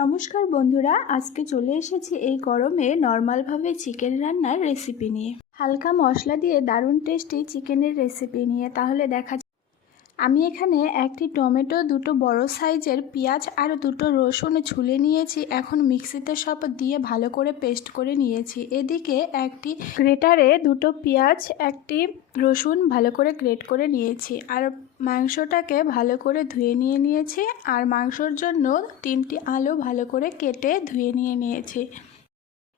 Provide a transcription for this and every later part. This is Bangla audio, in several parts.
নমস্কার বন্ধুরা, আজকে চলে এসেছি এই গরমে নর্মালভাবে চিকেন রান্নার রেসিপি নিয়ে। হালকা মশলা দিয়ে দারুণ টেস্টি চিকেনের রেসিপি নিয়ে। তাহলে দেখা যাক। আমি এখানে একটি টমেটো, দুটো বড় সাইজের পেঁয়াজ আর দুটো রসুন ছুলে নিয়েছি। এখন মিক্সিতে সব দিয়ে ভালো করে পেস্ট করে নিয়েছি। এদিকে একটি গ্রেটারে দুটো পেঁয়াজ, একটি রসুন ভালো করে গ্রেট করে নিয়েছি। আর মাংসটাকে ভালো করে ধুয়ে নিয়েছি। আর মাংসর জন্য 3টি আলু ভালো করে কেটে ধুয়ে নিয়েছি।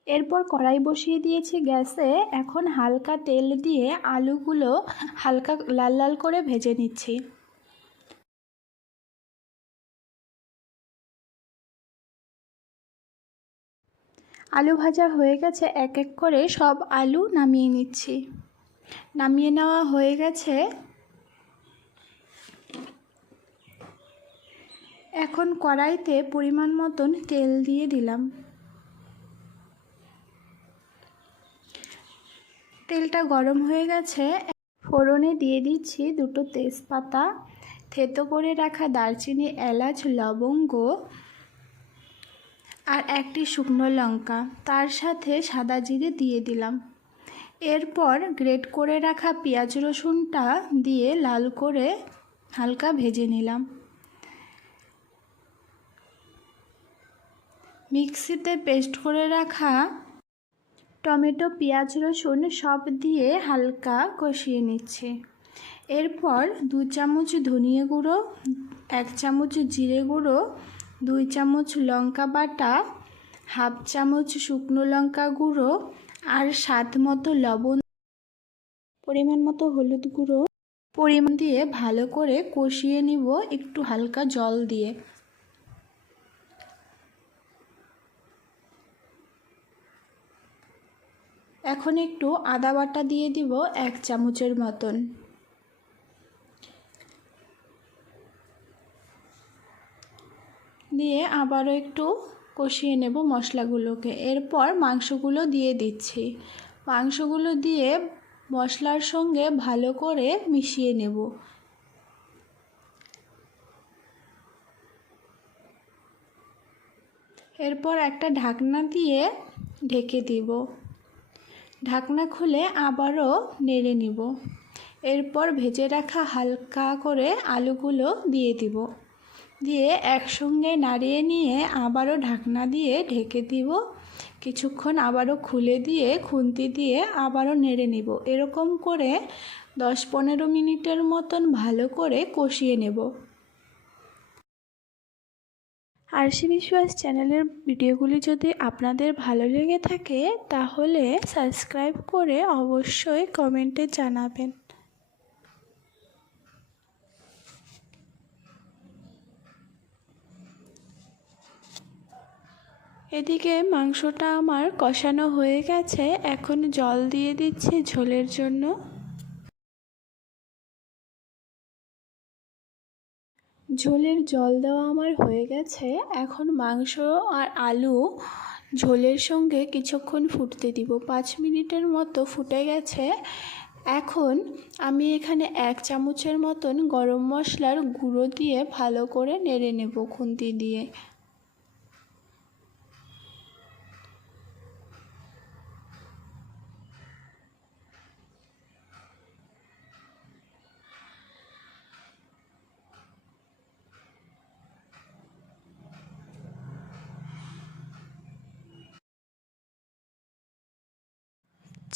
এরপর কড়াই বসিয়ে দিয়েছি গ্যাসে। এখন হালকা তেল দিয়ে আলুগুলো হালকা লাল লাল করে ভেজে নিচ্ছি। আলু ভাজা হয়ে গেছে, এক এক করে সব আলু নামিয়ে নিচ্ছি। নামিয়ে নেওয়া হয়ে গেছে। এখন কড়াইতে পরিমাণ মতন তেল দিয়ে দিলাম। তেলটা গরম হয়ে গেছে। ফোড়নে দিয়ে দিচ্ছি দুটো তেজপাতা, থেতো করে রাখা দারচিনি, এলাচ, লবঙ্গ আর একটি শুকনো লঙ্কা, তার সাথে সাদা জিরে দিয়ে দিলাম। এরপর গ্রেট করে রাখা পেঁয়াজ রসুনটা দিয়ে লাল করে হালকা ভেজে নিলাম। মিক্সিতে পেস্ট করে রাখা টমেটো, পেঁয়াজ, রসুন সব দিয়ে হালকা কষিয়ে নিচ্ছি। এরপর 2 চামচ ধনিয়া গুঁড়ো, 1 চামচ জিরে গুঁড়ো, 2 চামচ লঙ্কা বাটা, 1/2 চামচ শুকনো লঙ্কা গুঁড়ো আর স্বাদ মতো লবণ, পরিমাণ মতো হলুদ গুঁড়ো পরিমাণ দিয়ে ভালো করে কষিয়ে নিব একটু হালকা জল দিয়ে। এখন একটু আদা বাটা দিয়ে দিব 1 চামচের মতন। দিয়ে আবারও একটু কষিয়ে নেব মশলাগুলোকে। এরপর মাংসগুলো দিয়ে দিচ্ছি। মাংসগুলো দিয়ে মশলার সঙ্গে ভালো করে মিশিয়ে নেব। এরপর একটা ঢাকনা দিয়ে ঢেকে দিব। ঢাকনা খুলে আবারও নেড়ে নিব। এরপর ভেজে রাখা হালকা করে আলুগুলো দিয়ে দিব। দিয়ে একসঙ্গে নাড়িয়ে নিয়ে আবারও ঢাকনা দিয়ে ঢেকে দিব। কিছুক্ষণ আবারও খুলে দিয়ে খুন্তি দিয়ে আবারও নেড়ে নিব। এরকম করে 10-15 মিনিটের মতন ভালো করে কষিয়ে নেব। আরসিবি চয়েস চ্যানেলের ভিডিওগুলি যদি আপনাদের ভালো লেগে থাকে তাহলে সাবস্ক্রাইব করে অবশ্যই কমেন্টে জানাবেন। এদিকে মাংসটা আমার কষানো হয়ে গেছে। এখন জল দিয়ে দিচ্ছি ঝোলের জন্য। ঝোলের জল দেওয়া আমার হয়ে গেছে। এখন মাংস আর আলু ঝোলের সঙ্গে কিছুক্ষণ ফুটতে দিব। 5 মিনিটের মতো ফুটে গেছে। এখন আমি এখানে 1 চামচের মতন গরম মশলার গুঁড়ো দিয়ে ভালো করে নেড়ে নেব খুন্তি দিয়ে।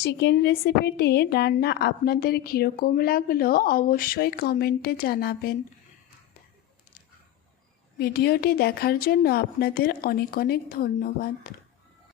চিকেন রেসিপিটি রান্না আপনাদের কীরকম লাগলো অবশ্যই কমেন্টে জানাবেন। ভিডিওটি দেখার জন্য আপনাদের অনেক অনেক ধন্যবাদ।